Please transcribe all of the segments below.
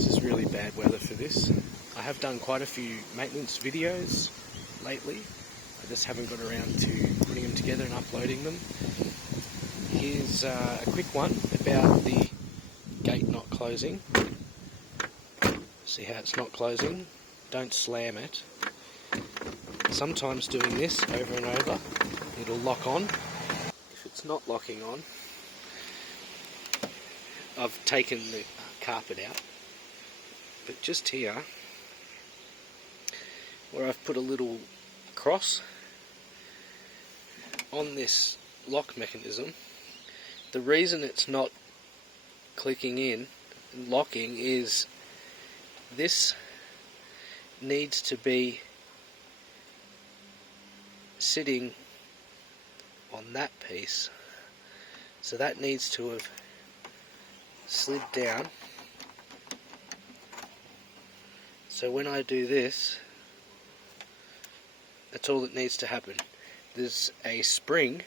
This is really bad weather for this. I have done quite a few maintenance videos lately. I just haven't got around to putting them together and uploading them. Here's a quick one about the gate not closing. See how it's not closing? Don't slam it. Sometimes doing this over and over, it'll lock on. If it's not locking on, I've taken the carpet out. But just here, where I've put a little cross on this lock mechanism, the reason it's not clicking in and locking is this needs to be sitting on that piece, so that needs to have slid down. So when I do this, that's all that needs to happen. There's a spring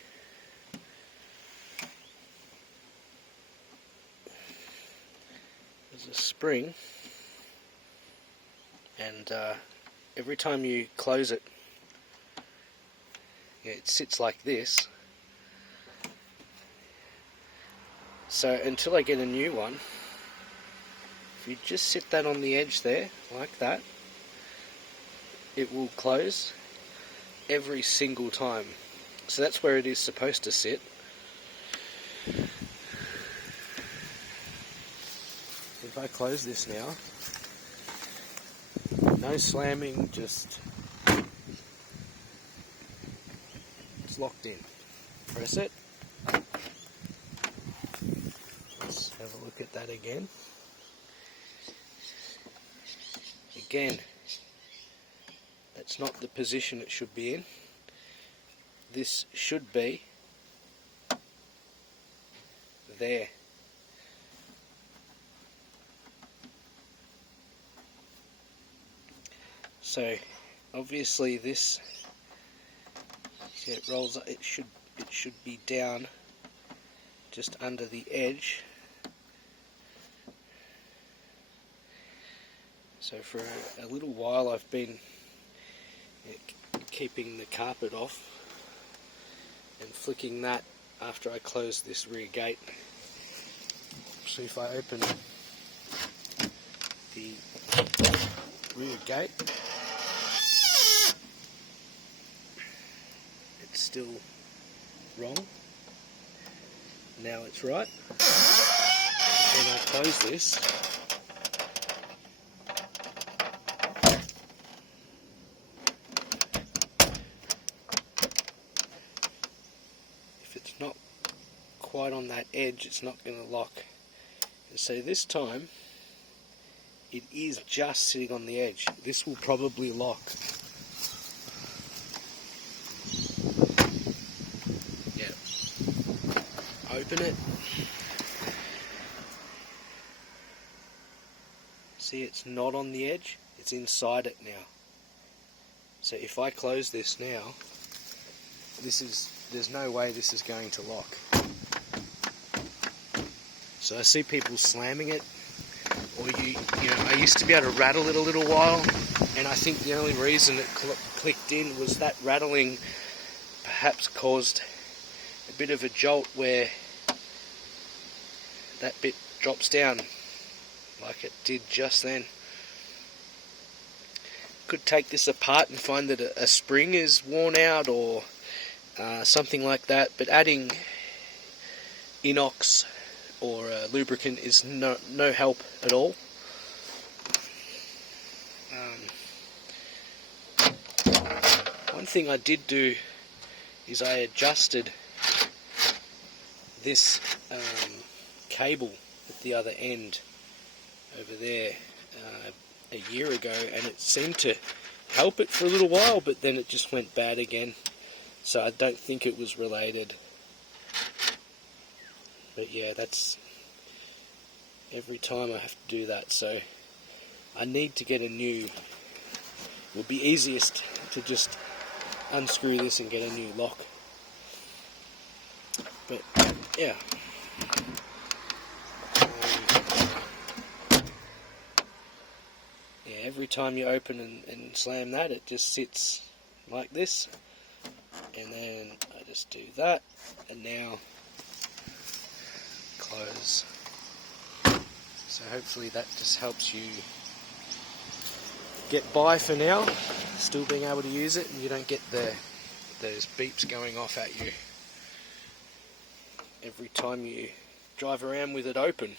and every time you close it, it sits like this. So until I get a new one, if you just sit that on the edge there, like that, it will close every single time. So that's where it is supposed to sit. If I close this now, no slamming, just it's locked in. Press it. Let's have a look at that again. Again, that's not the position it should be in. This should be there. So obviously this, see, it rolls up, it should be down just under the edge. So for a little while I've been keeping the carpet off and flicking that after I close this rear gate. So if I open the rear gate, it's still wrong. Now it's right. When I close this, if it's not quite on that edge, it's not going to lock. And so this time, it is just sitting on the edge. This will probably lock. Yeah. Open it. See, it's not on the edge, it's inside it now. So if I close this now, there's no way this is going to lock. So I see people slamming it, or you know, I used to be able to rattle it a little while, and I think the only reason it clicked in was that rattling perhaps caused a bit of a jolt where that bit drops down like it did just then. Could take this apart and find that a spring is worn out or something like that, but adding inox or lubricant is no help at all. One thing I did do is I adjusted this cable at the other end over there a year ago, and it seemed to help it for a little while, but then it just went bad again. So I don't think it was related. But yeah, that's every time I have to do that, so I need to get a new. It would be easiest to just unscrew this and get a new lock. But yeah, every time you open and slam that, it just sits like this, and then I just do that, and now close. So hopefully that just helps you get by for now, still being able to use it, and you don't get those beeps going off at you every time you drive around with it open.